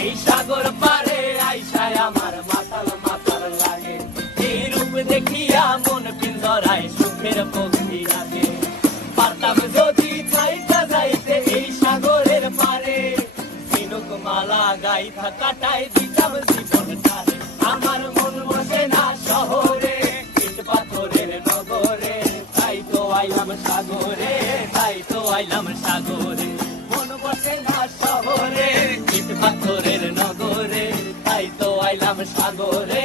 এই সাগর পারে আইসায় আমার মাতাল মাতাল লাগে। এই রূপ দেখিয়া মন পিঞ্জরায় সুখের পক্ষী রাখে। পারতাম যদি চাইতা যাইতে এই সাগরের পারে, ঝিনুক মালা গাইথা কাটাই দিতাম জীবনটারে। আমার মন বসে না শহরে, ইট পাথরের নগরে, তাই তো আইলাম সাগরে, তাই তো আইলাম সাগরে। মন বসে না শহরে, ইট পাথরের নগরে, তাই তো আইলাম সাগরে।